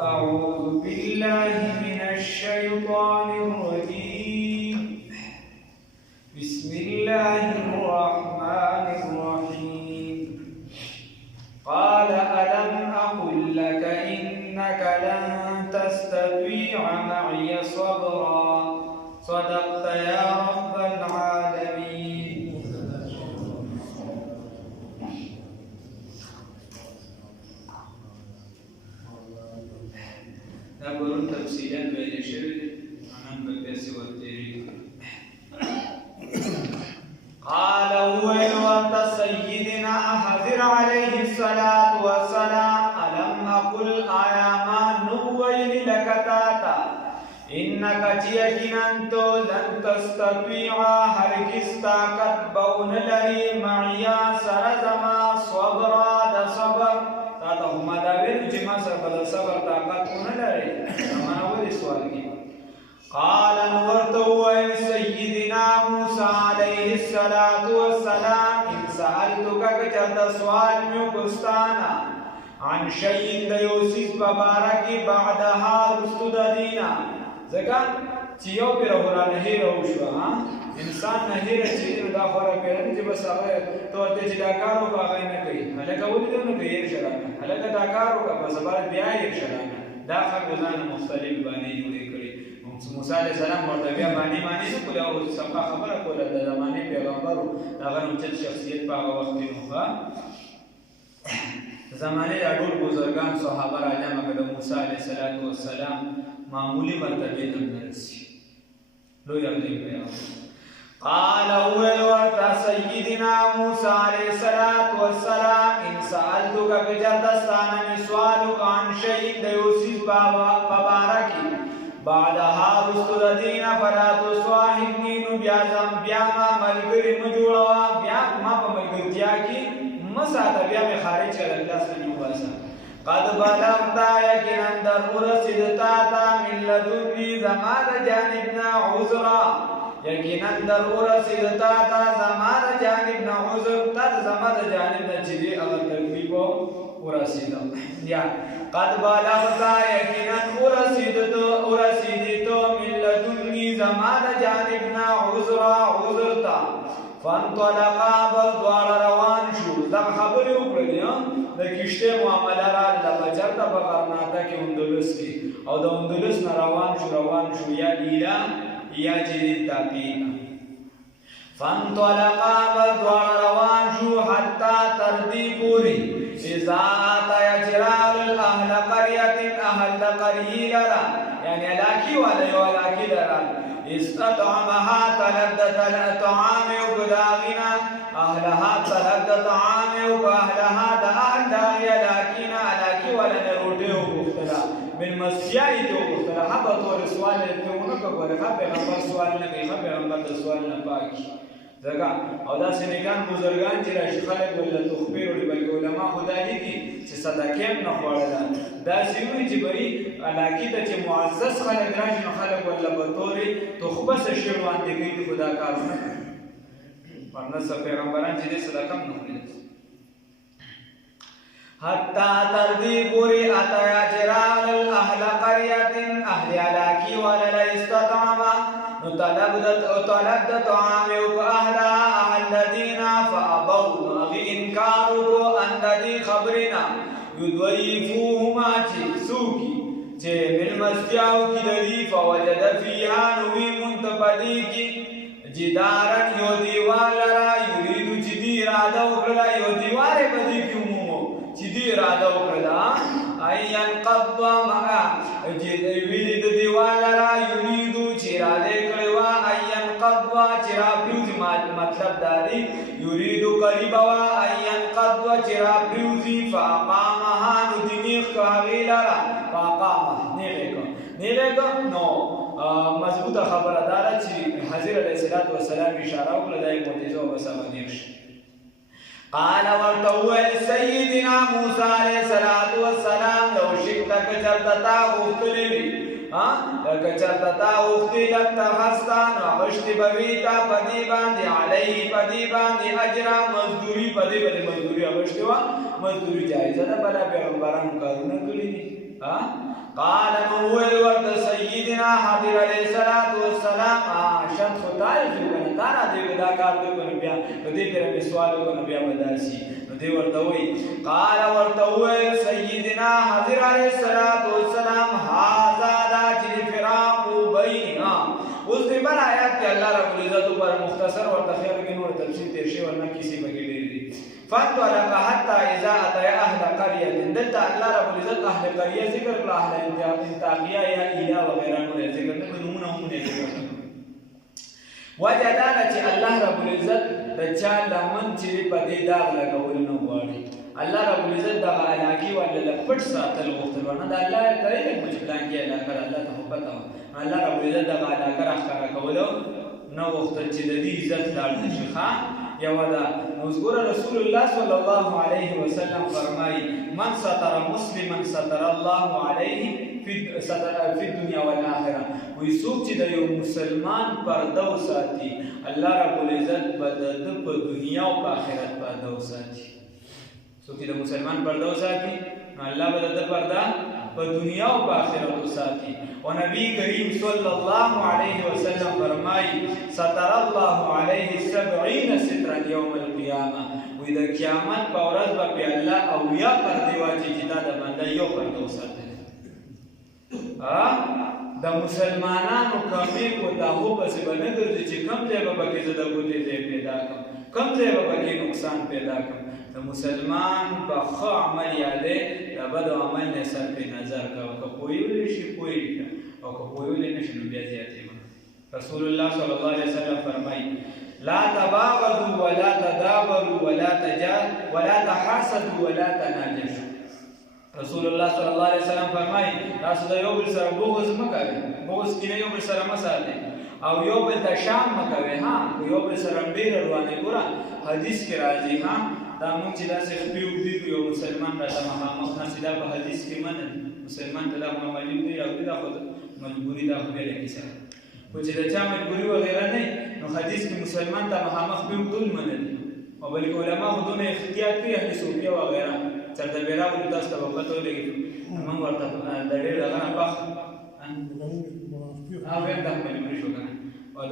أعوذ بالله من الشيطان الرجيم. بسم الله الرحمن الرحيم. قال ألم أقل لك إنك لن تستطيع معي صبرا صدقت يا رب العالمين. دا پرون تفصیلا ویل شوی دی نن به پیسې ورتېږي. قال ويل سيدنا حضر عليه الصلاة والسلام ألم أقل آيا ما نويل لك تاتا إنك يقينا لن تستطيع هرگز طاقت بون لري معيا سرزما صبرا د صبر تاته هم دا ویل چې ما سره د صبر طاقت ونه لري. معنا ولې سوال کی قال ورته سيدنا موسى عليه الصلاة والسلام إن سألتك كجد سؤال ميوكستانا عن شيء ديوسيس ببارك بعدها رستد دينا ځکه چې یو پیر هورا نهیر وشو انسان نهیر چې دا خورا پیرن چې بس هغه ته چې دا کار وکړای نه کوي هلکه ولې نه کوي شرانه هلکه دا کار وکړه بس بار بیا یې شرانه دا خلک مختلف باندې جوړې کړي. موسی علیه السلام ورته بیا باندې نه کوله او څنګه خبره کوله د زمانه پیغمبرو دغه اوچت شخصیت په هغه وخت کې نو زمانه د ټول بزرګان صحابه راځم کړه موسی علیه السلام معمولی مرتبه ته نرسي لوی عظیم پیغمبر. قال ورته سيدنا موسى عليه السلام إن سألتك بجدستان سؤالك عن شيء ديوسف ببارك بعدها رسول دین فلا تصاحبني نو بیا ما ملګری مجوړوا بیا ما په ملګرتیا کې مساته بیا مې خارج کړل داسې نه واسه. قد بلغت یقینا در ورسیدتا تا من لدنی زما د جانبنا عذرا یقینا در ورسیدتا تا زما د جانبنا عذر تا زما د جانب نه چې دی هغه تکلیف ورسیدم یا قد بلغت یقینا ورسیدتو من لدنی زما د جانبنا عذرتا فانطلقا بس دوار روان شو. دا خبرې وکړلې د کشته معامله را د بچرته په غرناطه کې اندلس کې او د اندلس نه روان شو یا لیلا یا جدید تاقینا. فانطلقا بس دوار روان شو حتی تردی پوری اذا آتایا چراغ اهل قریت اهل قریی لرا یعنی علاقی والا یو علاقی لرا استطعمها تلد طعام وبداغنا اهلها تلد طعام واهلها د اهل داغیا لاکینا علاقی والا روټه وغوښتله من مسیای ته وغوښتله هغه تور سوال ته ونه کوله پیغمبر سوال نه کوي پیغمبر د سوال نه پاکي ځکه او دا سنگان بزرگان چې راشي خلک ولله تخبیر وړي بلکې علما خدای دي چې صدقه نه خوړله دا سوي چې بری علاقی ته چې معزز خلک راشي نو خلک ولله په تورې تخبه څه شی باندې کوي خدا کارونه ورنه پیغمبران چې صدقه نه خوري حتی تردی پوری اتیا چراغ اهل قریت اهل علاقی ولله استطعما نو طلب د طعام او اهلها الذين فابوا اغي انکار کو اندی خبرنا یضیفوهما چې سوکی چې مل مسجاو کی دلی فوجد فيها نوی منتبدی کی جدارن یو دیوال را یرید چې دی اراده وکړه یو دیوال په دې کې عمومو چې دی اراده وکړه ايان قضا ما ویل د دیوال را یرید چې اراده کړو ايان قضا چې را پیوزي مطلب دادی یرید قریب وا ايان قضا چې را پیوزي فاقامها ندنیخ کاغیلرا فاقامه نیغه نو مضبوطه خبره داره چې حضرت علیه السلام اشاره وکړه د معجزه او بسمانیش. قال ورته سيدنا موسى عليه السلام لو شئت كجرتتا غفتلوي کچرتتا غفتلت تخستان وغشت بویتا پدی باندې علیه پدی باندې اجرا مزدوری پدی باندې مزدوری غشتوا مزدوری جایزه ده بلا پیغمبرانو کارونه کړی دي قال نوویل ورد سیدنا حضر علیہ السلام شرط خطای خلقنا تانا دیو دا کار دو کنو بیا نو دی پر امی سوالو کنو بیا مدارسی نو دی وردوی قال وردویل سیدنا حضر علیہ السلام حاضا دا چلی فراقو بیننا اس دی بر آیات کہ اللہ رب العزت پر مختصر ورد خیر کنو تفسیر تیرشی ورنہ کسی بگی دیر دی فانطلق حتى اذا اتى اهل قريه دلت الله رب العزت اهل قريه ذکر اهل انطاکیہ یا ایلا وغیرہ کو ذکر نمونه هم ذکر وجدانا چې الله رب العزت د چا لمن چې په دې داغ لګول نه غواړي الله رب العزت د علاقه ولا پټ ساتل غوښتل ورنه د الله تعالی د مجبلان کې علاقه الله ته پتا الله رب العزت د علاقه راخره کولو نو غوښتل چې د دې عزت لاړ شي ښا یودا مذکور رسول الله صلی الله علیه وسلم فرمای من ستر مسلما ستر الله علیه فی الدنیا والآخرة وی سوک چې د یو مسلمان پرده وساتي الله رب العزت به د په دنیا او په آخرت پرده وساتي سوک چې د مسلمان پرده وساتي نو الله به د پرده په دنیا او په آخرت وساتي او نبی کریم صلی الله علیه وسلم فرمای ستر الله علیه 70 سترا یوم القیامه وی د قیامت په ورځ به الله او یا پرده واچي چې دا د بنده یو پرده وساتي د مسلمانانو کمی کو داغو پسی با نگرزی چی کم ځای به پکې زه د ګوتې ځای پیدا کړم کم ځای به پکې نقصان پیدا کړم د مسلمان په ښه عمل یادې د بد عمل نه سر پې نظر کوه که پوهیولی شي پوهې شه او که پوهیولی نه شي نو بیا زیاتې به رسول الله صلی الله علیه وسلم فرمایي لا تباغضوا ولا تدابروا ولا تحاسدوا ولا تناجشوا رسول الله صلی الله علیه وسلم فرمایي تاسو د یو بل سره بغض مه کوئ بغض کینه یو بل سره مه ساتئ او یو بل ته شام مه کوئ یو بل سره ډېره روانئ ګوره حدیث کې راځي دا موږ چې داسې خپې اوږدې کړو یو مسلمان راته مخامخ ناست دا په حدیث کې منل مسلمان ته دا معلوم دی او دا خو مجبوري دا خو بېله کیسه خو چې د چا مجبوري وغیره نه نو حدیث کې مسلمان ته مخامخ خپې اوږدول منل او بلکې علما خو دونه احتیاط کوي اهل صوفیه وغیره چرته بیرا ولې تاسو ته وخت ولګي موږ ورته د ډېر دغه نه پخ ویم دا مجبوري شو کنه او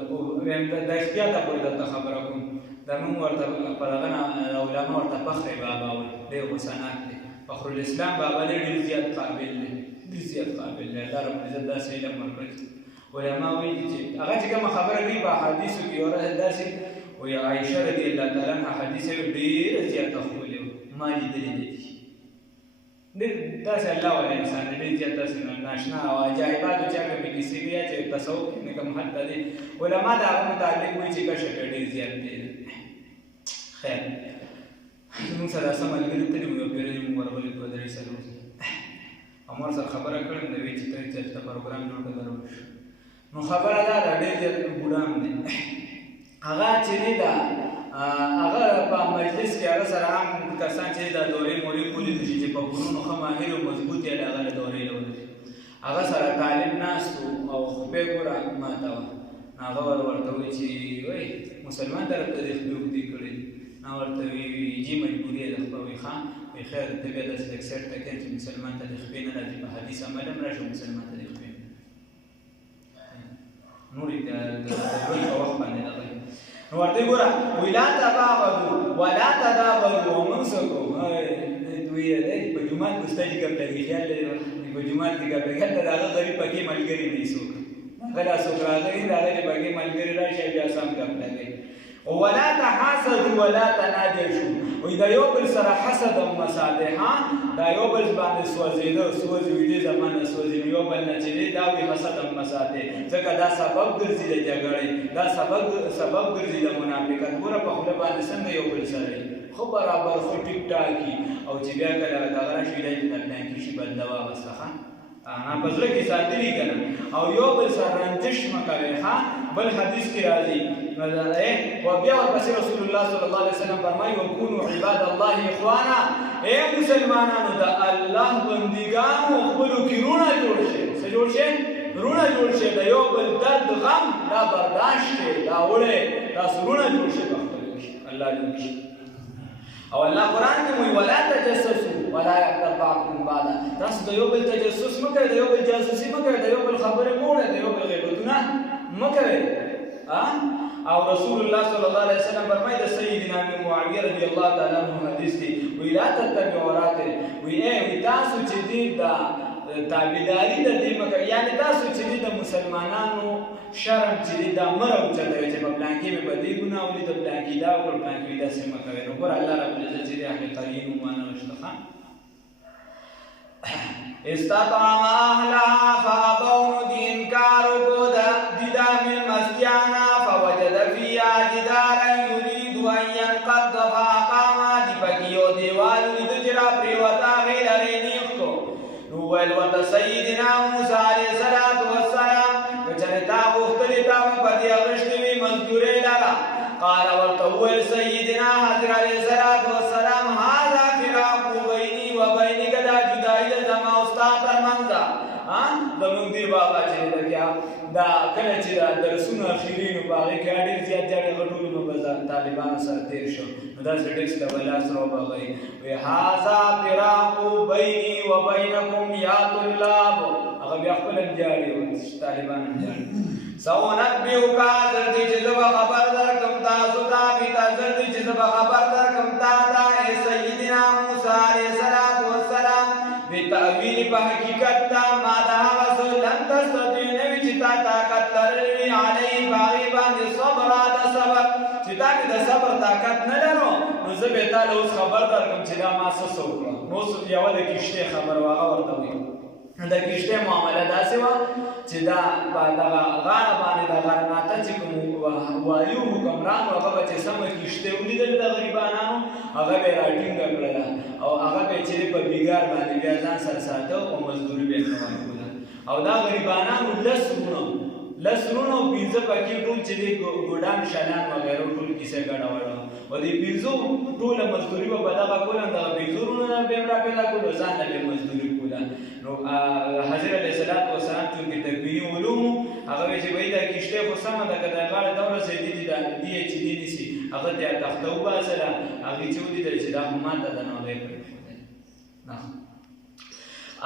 ویم د احتیاط پورې درته خبره کوم دا موږ ورته په دغه نه علما ورته فخر بابا وایي ډېر غوسناک دی فخر الاسلام بابا ډېر زیات قابل دی ډېر زیات قابل دی الله رب العزت داسې علم ورکړي علما وایي چې هغه چې کومه خبره کوي په احادیثو کې ورته داسې وایي عایشه رضی الله تعالی عنها حدیث ډېر زیات ښکلی و ما لیدلی دی داسې الله والا انسان دی ډېر زیات داسې ناشنا او عجایباتو چې هغه پکې کیسې وي چې تصوف کې نه کوم حد ته دی علما د هغه متعلق وایي چې کشف ډېر زیات دی خیر زموږ سره داسې ملګري تللي وو یو پیرودونکي موږ ورغلي دوه درې څلور عمر سره خبره کړې ده وایي چې ته چېرته پروګرام جوړ کړه درول نو خبره دا ده ډېر زیات بوډا هم دی هغه چې دی دا هغه په مجلس کې هغه سره عام کسان چې دا دورې مورې کولي دي چې په فنونو ښه ماهر او مضبوط یې هغه له دورې له ورځي هغه سره طالب ناست او خپې ګوره ماته وه هغه ورته وایي چې وایي مسلمان طرف ته دې خپې اوږدې کړې هغه ورته وایي جي مجبوري یې د خپه وایي ښه وایي خیر ته بیا داسې لږ سیټ ته کړې چې مسلمان ته دې خپې نه راځي په حدیث عمل هم راشي مسلمان ته دې خپې نور یې د ژوند په وخت باندې دغه نو ورته ګوره وی لا تباغضوا ولا تدابروا ومن سکو دوی دی په جومات کې ستاسو کوم لګي خیال لري په جومات کې کوم خیال لري هغه غریب پکې ملګری نه څوک هغه څوک راغلی دا هغه پکې ملګری راشي بیا سم کوم لګي ولا تحاسدوا ولا تناجشوا وی دا یو بل سره حسد او مساده دا یو بل باندې سوځیدو سوځي وی دې زمانه سوځي یو بل نه چې دا وی حسد او مساده ځکه دا سبب ګرځي د جګړې دا سبب ګرځي د منافقت ګوره په خپل باندې څنګه یو بل سره خو برابر خو ټیک ټاکي او چې بیا کله دا راشي د پلان کې شي بدلوا وسخه انا پزله کې ساتلی کنه او یو بل سره رنجش مکوي بل حدیث کې راځي و بیا ورپسې رسول الله صلی الله علیه وسلم فرمایي وکونوا عباد الله اخوانا اے مسلمانانو د الله بندګانو خپلو کې رونه جوړ شي څه جوړ شي رونه جوړ شي د یو بل درد غم دا برداشت دی دا وړې تاسو رونه جوړ شي په خپلو کې الله جوړ شي او الله قرآن کې وایي ولا تجسسوا ولا یغتب بعضکم بعضا. تاسو د یو بل تجسس مه کوئ، د یو بل جاسوسي مه کوئ، د یو بل خبرې مه وړئ، د یو بل غیبتونه مه کوئ. او رسول الله صلی الله علیه وسلم فرمایي د سیدنا معاویه رضی الله تعالی عنہ حدیث دی، وی لا تتبعوا عورات، وی تاسو چې دی د تابعداري د دې مکه، یعنی تاسو چې دی د مسلمانانو شرم چې دی دا مه راوچتوئ چې په پلانکي مې په دې ګناه ولید، د پلانکي دا وکړ، پلانکي داسې مه کوئ. نو ګوره الله رب العزت چې دی هغې قرین ومانه نشته. استطعم اهلها فابوا انکار کو دیدا مېلمستیانا فوجد فیها جدارا یرید ان ینقض فاقام، دی پکې یو دیوال لید چې را پرېوته هغې لرې نیغ کو. نو وویل ورته سیدنا موسی علیه السلام که چېرې تا غوښتلې تا به په دې اغوښتې وي مزدورۍ لره. قال ورته وویل سیدنا حضرت علیه السلام هذا فراق بیني و بینک، دا جدایي ده زما او ستا ترمنځ ده. زمونږ دیر بابا چې ده دا کله چې دا درسونه اخري نو په هغې کې ډېر زیات جاړې غټولو نو به طالبانو سره تېر شو، نو داسې ډېکس له به لاس راوبغئ وایي هذا فراق بیني و بینکم یا طلاب. هغه بیا خپله هم جاړي طالبان هم جاړي. سأنبئک، زر دی چې زه به خبر درکړم تاسو ته، زر دی چې زه به خبر درکړم تا ته ای سیدنا موسی علیه السلام بتأویل په حقیقت ته ما د هغه څه لن تستطیع نه وي چې تا طاقت لرلی وي علیه په هغې باندې صبره د صبر، چې تا کې د صبر طاقت نه لرو نو زه به تا له اوس خبر درکړم چې دا ما څه وکړه. نو اوس یوه د کښتۍ خبره وه، هغه ورته وایي. د کښتۍ معامله داسې وه چې دا په دغه غاړه باندې د غرناته چې کوم والي حکمران و هغه به چې سمه کښتۍ ولیدل د غریبانانو هغه به یې راټینګه کړله او هغه به یې چې په بیګار باندې بیا ځان سره ساته او مزدوري به یې نه ورکوله. او دا غریبانانو لس وروڼه او پنځه پکې ټول چې دی ګوډان شلان وغیره ټول کیسه ګډه وړه او دې پنځو ټوله مزدوري به په دغه کوله، دغه پنځو وروڼو نه به یې را پیدا کړو، ځان نه به یې مزدوري کوله. نو حضرت علیه السلام چونکې تکویني علومو هغه وایي چې بهی دا کښتۍ خو سمه ده که د غاړې ته ورسېدي دي چې دی نیسي هغه ته تخته وباسله، هغې چې ولیدل چې دا خو ماته ده نو هغه یې پرېښودل.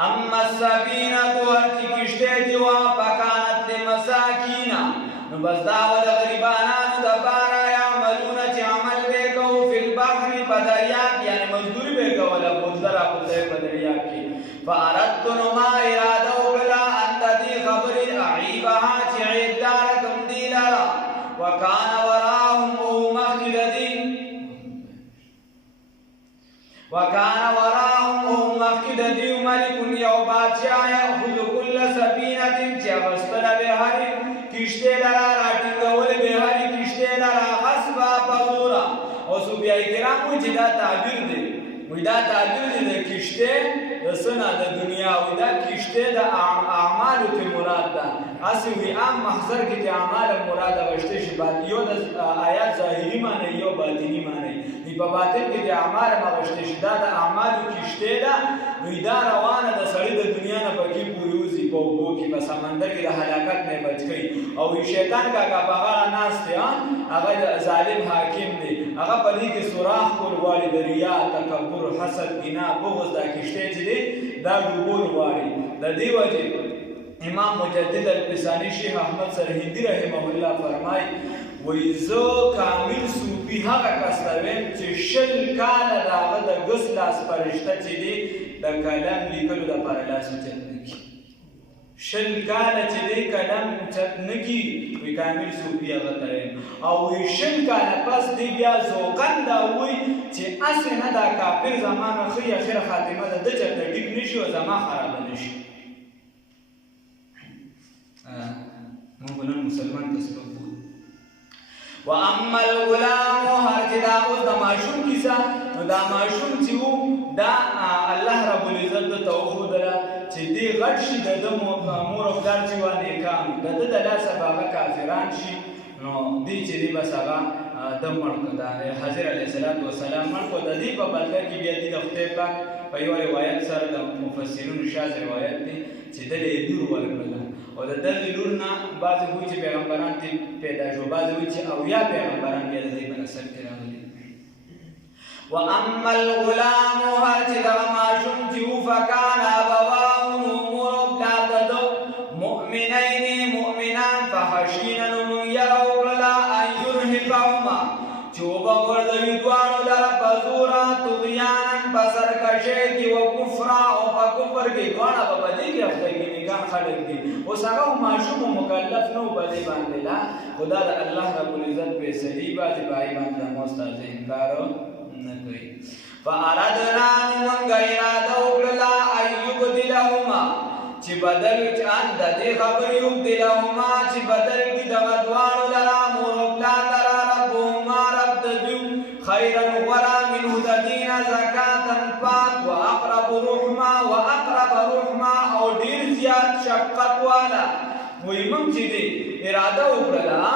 اما السفینة هر چې کښتۍ چې وه فکانت لمساکینه، نو بس دا وه د غریبانانو دپاره یعملونه چې عمل به یې کوو فی البحر په دریاب، یعنې مزدوري به یې کوله کوزده راکوزده په دریاب کې. فاردت نو ما اراده وکړه ان د دې خبرې اعیبها چې عیب داره کړم دې لره. وکان وراهم او مخکې د دې ملک یو بادشاه یاخذ کل سفینة چې اخیستله به هرې کښتۍ لره راټینګولې به هرې کښتۍ لره غصبا په زوره. او صوفیای کرام وایي چې دا تعبیر دی، وایي دا تعبیر دی د کښتۍ د څه نه د دنیا، وایي دا کښتۍ د اعمالو کې مراد ده. هسې وایي عام محضر کې د اعمال مراد اخیستی شي، یو د آیات ظاهري معنی یو باطني معنی دی. په باطن کې د اعمال هم اخیستی شي، دا د اعمالو کښتۍ ده، وایي دا روانه د سړي د دنیا نه پکې پورېوځي په اوبو کې، په سمندر کې د هلاکت نه یې بچ کوي. او شیطان کاکا په غاړه ناست دی، هغه ظالم حاکم دی، هغه په دې کې سوراخ کول غواړي د ریا، تکبر، حسد، ګناه، بغض، دا کښتۍ چې دی دا ډوبول غواړي. د دې وجې امام مجدد الفسانی شیخ احمد سرهندي رحمه الله فرمایي وایي زه کامل صوفي هغه کس ته ویم چې 20 کاله د هغه د ګس لاس فرشته چې دی د کلم لیکلو دپاره لاس اوچت نه کړي، 20 کاله چې دی کلم اوچت نه کړي، وایي کامل صوفي هغه ته ویم. او وایي 20 کاله پس دی بیا ذوقن دا وایي چې هسې نه دا کافر زما نه ښه اخره خاتمه ده، ده چېرته ټیک نه شي او زما خرابه نه شي. موږ نن مسلمان ته سبق وایو. واما الغلام هر چې دا اوس د ماشوم کیسه، نو دا ماشوم چې و دا الله رب العزت ته وښودله چې دې غټ شي د ده مور او پلار چې وه نیکان د ده د لاسه به هغه کافران شي، نو دې چې دی بس هغه ده مړ کړه، د حضرت علیه السلام مړ کړه. د دې په بدله کې بیا دې د خدای پاک په یوه روایت سره د مفسرینو شاذ روایت دی چې ده له یې لور ورکړله، او د دغې لور نه بعضې وایي چې پیغمبران ترې پیدا شو، بعضې وایي چې 80 پیغمبران بیا د دې په نسل کې راغلي. واما الغلام هر چې دغه فكان أبواه نمور بلاد مؤمنين مؤمنان فخشينا من يروا للا أن يرهقهما چوبا وردوی دوانو لرا پزورا طغیانا پسرکشی و کفرا او پا کفر کی دوانا پا بدی کی افتر کی نکان خلق دی اس آگا ہم معشوم و مکلف نو بدی باندلا خدا دا اللہ رب العزت پہ صحیح بازی بائی باندلا مستاز انکارو نکوئی فاردنا نمن غیرادو کلا ایوب دلہما چی بدل چاند دی خبری ابدلہما چی بدل کی دغدوانو لرا مربلا لرا ربهما رب دجو خیرا ورا منه ددین زکاة پاک و اقرب رحما او دیر زیاد شفقت والا وی من چی دی اراده اکرلا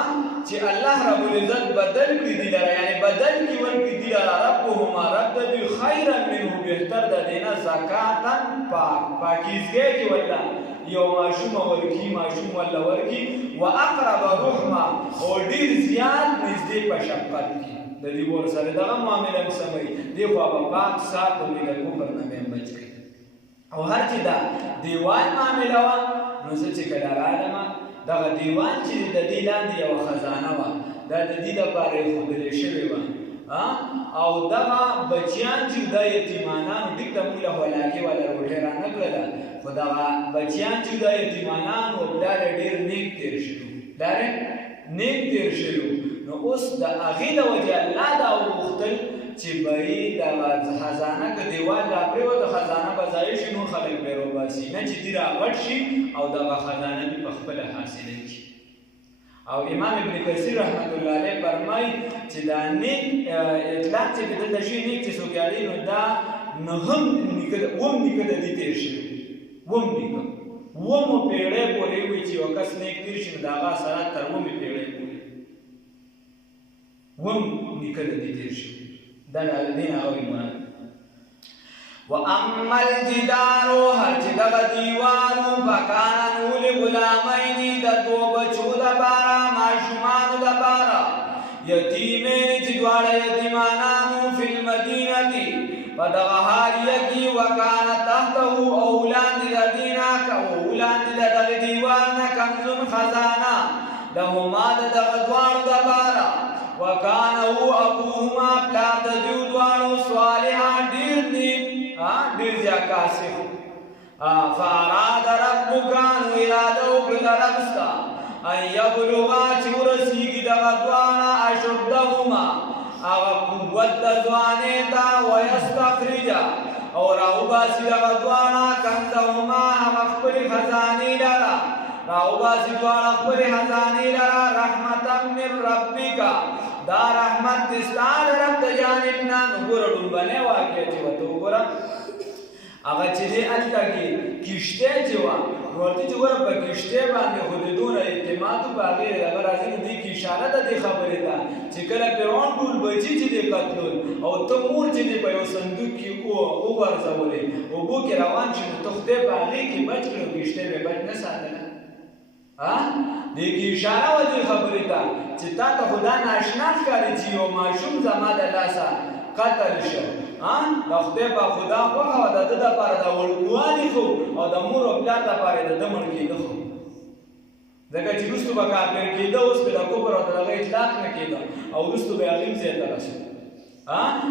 چی اللہ رب العزت بدل کی دی لرا یعنی بدل کی ون کی دی لرا ربهما رب دجو خیرا منه بہتر ددین زکاة پاکیزگے کی والا یو معشوم ورکی معشوم والا ورکی و اقرب رحما او دیر زیاد نزدی پا شفقت کی دی بور سر دغه معامله سمي دی خو په پاک ساتو می د کوپر نه مې بچ کی او هر چې دا دیوان معامله وا نو څه چې کله راځم دغه دیوان چې د دې لاندې یو خزانه وا دا د دې لپاره خودلې شوی وا او دغه بچیان چې د یتیمانانو ټیک ته موږ ولاکي ولا روټه را نه کړل خو دغه بچیان چې د یتیمانانو ډېر نیک تیر شو ډېر نیک تیر شو نو اوس د هغې د وجې الله دا وغوښتل چې بری د خزانه که دیوال راپرېوته خزانه به ضایع شي نور خلک به یې روباسي نه چې دې راغټ شي او دغه خزانه دې په خپله حاصله کړي او امام ابن کثیر رحمت الله علیه فرمایي چې دا نیک اطلاق چې دلته شي نیک چې څوک یادوي نو دا اووم نیکه د دې تېر شوي اووم نیکه اوومو پېړۍ پورې وي چې یو کس نیک تېر شي نو د هغه اثرات تر اوومې پېړۍ پورې وم نکد دی تیر شو دا دین هغوی مراد واما الجدارو هر چې دغه دیوالو فکان نو لغلامین د دوه بچو دپاره ماشومانو دپاره یتیمین چې دواړه یتیمانانو فی المدینة په دغه حالیه کې وکان تحته او ولاندې د دې نه ولاندې د دغه دیوال نه کنزون خزانه لهما د دغه دواړو دپاره وکان هو ابوهما پلار د دیو دواړو صالحا ډېر نیک ډېر زیات کاسب فاراد ربک نو اراده وکړله رب ستا ان یبلغا چې ورسیږي دغه دواړه اشدهما هغه قوت د ځوانۍ ته ویستخرجا او راوباسي دغه دواړه کنزهما هغه خپلې خزانې لره راوباسي دواړه خپلې خزانې لره رحمتا من ربک دا رحمت دې ستا د رب د جانب نه نو ګوره ډومبنۍ واقع چې ورته وګوره هغه چې دی هلته کې کښتۍ چې وه نو ورته چې ګوره په کښتۍ باندې خو د دونه اعتماد په هغې هغه راځي نو دې کې اشاره ده دې خبرې ته چې کله فرعون ټول بچي چې دی قتلول او ته مور چې دی په یو صندوق کې وغورځولې اوبو کې روان شي نو ته خدای په هغې کې بچ کړې نو کښتۍ به بچ نه ساتله دې کې اشاره وه دې خبرې ته چې تا ته خو دا ناشنا ښکاري چې یو ماشوم زما د لاسه قتل شو د خدای په خدا خوښه وه د ده دپاره د وړوکوالي خو او د مور او پلار دپاره د ده مړ کېده خو ځکه چې وروستو به کافر کېده اوس به د کفر او د هغه اطلاق نه کېده او وروستو به هغې هم زیاتره شو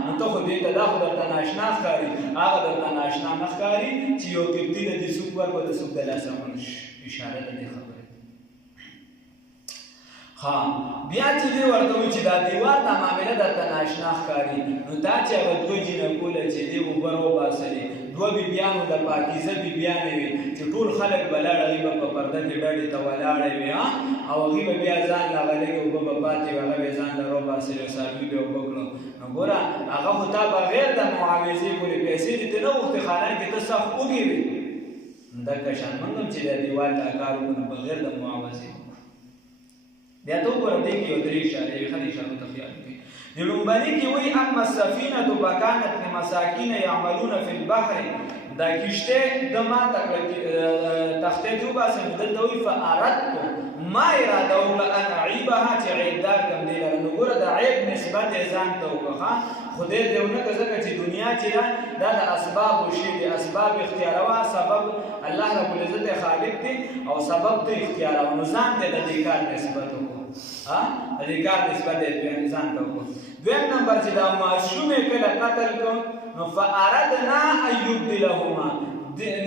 نو ته خو دې ته دا خو درته ناشنا ښکاري هغه درته ناشنا نه ښکاري چې یو قبطي د دې څوک ورکړه د څوک د لاسه مړ شي اشاره ده دې خبرې بیا چې دی ورته وایي چې دا دیوال دا معامله درته ناشنا ښکاري نو دا چې هغه دوه جینکوله چې دی اوبه راوباسلې دوه بیبیانو د پاکیزه بیبیانې وې چې ټول خلک به لاړ هغې به په پرده کې ډډې ته ولاړې وې او هغې به بیا ځان له هغه لږې اوبه به پاتې وې هغه به یې ځان له راوباسلې او څاروي به یې اوبه کړو نو ګوره هغه خو تا بغیر د معاوضې پورې پیسې دې ته نه غوښتې حالانکې ته سخت وږې وې دغه شان موږ هم چې د دیوال دا کار وکړو بغیر د معاوضې بیا ته وګوره دې کې یو درې اشارې وي ښه د اشارو ته خیال وکړئ د لومبني کې وایي اما السفینة فکانت لمساکین یعملون فی البحر دا کښتۍ ده ما تختې کې وباسم دلته وایي فاردتو ما اراده وکړه ان اعیبها چې عیبدار کړم دې لره نو وګوره د عیب نسبت یې ځان ته وکړه خدای دې ونه که ځکه چې دنیا چې دا د اسبابو شی دی اسباب اختیاروا سبب الله رب العزت خالق دی او سبب ته اختیاروا نو ځان ته د دې کار نسبت وکړه د دې کار نسبت دې ځان ته وکړه دویم نمبر چې دا معصوم کله قتل کو نو فاردنا ان يبدلهما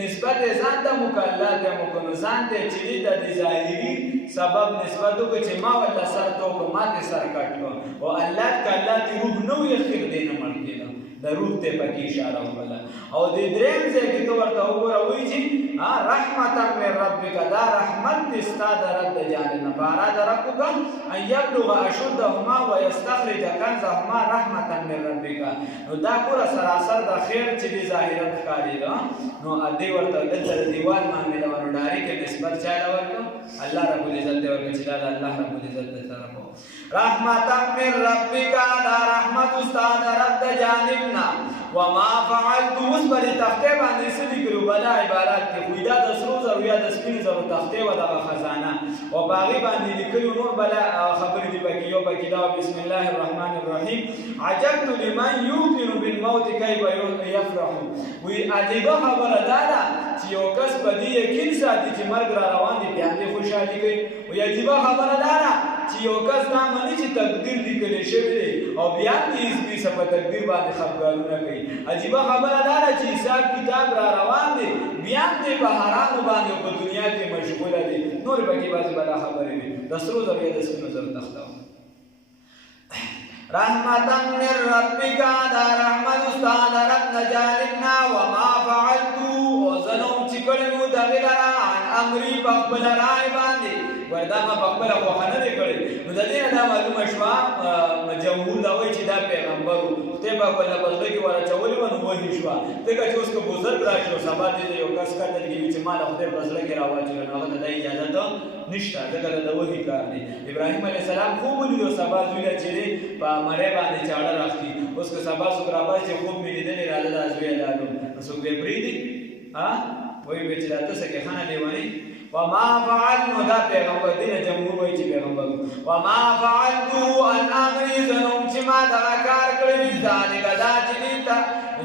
نسبت ځان ته مکلف ته مکو ځان ته چې د ظاهري سبب نسبت وکړي چې ما ولا سر ته کو ما ته سر کټو او الله کله ته روح نو یخیر دینه مړ کېده د روح ته پکې اشاره وکړه او د دریم ځای کې تو ورته وګوره وایي چې رحمتا من ربک دا رحمت دې ستا د رب د جانب نه بارا د ربک ان یبلغ اشدهما ويستخرج کنزهما رحمتا من ربک نو دا ګوره سراسر د خیر چې دی ظاهرت ښکاري نو ادي ورته دلته دیوال باندې دا ورو ډاری کې نسبت چا ورکو الله رب العزت ورکو چې دا الله رب العزت طرف رحمتا من ربک دا رحمت استاد رب د جانبنا وما فعلت وسبر تخته باندې سدي کړو بلا عبارت کې خویدا د سرو زرو یا د سپین زرو تخته و د خزانه او باغی باندې لیکلو نور بلا خبر دی پکې یو پکې دا بسم الله الرحمن الرحیم عجبت لمن يوقن بالموت كيف يفرح وی عجیب خبره ده چې یو کس په دې یقین ساتي چې مرګ را روان دی بیا دې خوشالي کوي وی عجیب خبره ده چې یو کس دا مانی چې تقدیر لیکل شوی دی او بیا دې هیڅ په تقدیر باندې خبرونه کوي عجیب خبره ده چې حساب کتاب را روان دی بیا دې په حرام باندې په دنیا کې مشغوله دي نور پکې بازي بلا خبرې دي د سرو زرو د سپینو زرو تختو رحمتا من ربک دا رحمت استاد رب نجالبنا وما فعلت وزنم چکلنو دغلرا عن امری بقبل رای باندې وردا ما بقبل خوخنه دی کړی نو د دې دا معلومه شوا جمهور دا وایي چې دا پیغمبر ته په بل بدل کې ورچولې ونه وਹੀ شوا دغه چې اوس کو بزرګ راشي او سبا دې یو کس کړل چې مال خدای بدل کې راوځي نو هغه د اجازه ته نشته دغه د وਹੀ کار دی ابراهيم عليه السلام خوب لیدو سبا زویل چې په مړې باندې چاړه راځي اوس کو سبا سوګرابا چې خوب مې لیدل راځي د ازوی لالو نو څوک دې پریدي وای به چې تاسو کې خانه دیوانی وما فعلنا دا پیغمبر دین جمهور وای چې پیغمبر وما فعلت ان امر زنم چې ما دا کار کړی ځانګړی دا چې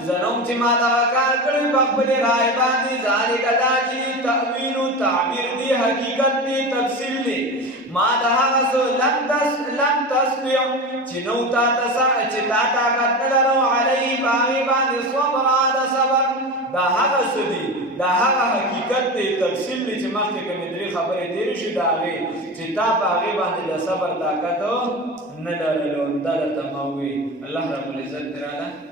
زنم چې ما دا کار کړی په خپل رائے باندې ذالک دا چې تعویل تعبیر دی حقیقت دی تفصیل دی ما دا رسول لم تسبح چې نو تا تسع چې تا طاقت لرو علی باندې صبر دا صبر دا هغه سدي دا هغه حقیقت دی تفصیل دی چې مخکې کومې درې خبرې تیرې شي دا هغې چې تا په هغې باندې د صبر طاقت نه لرلو دا درته ما ووایي الله رب العزت دې راله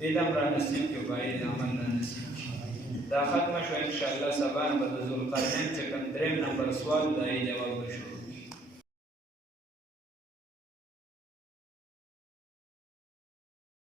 علم را نصیب کړي باید عمل را نصیب کړي دا ختمه شوه انشاءالله سبا به د ذوالقرنین چې کوم درېم نمبر سوال دا یې جواب وشو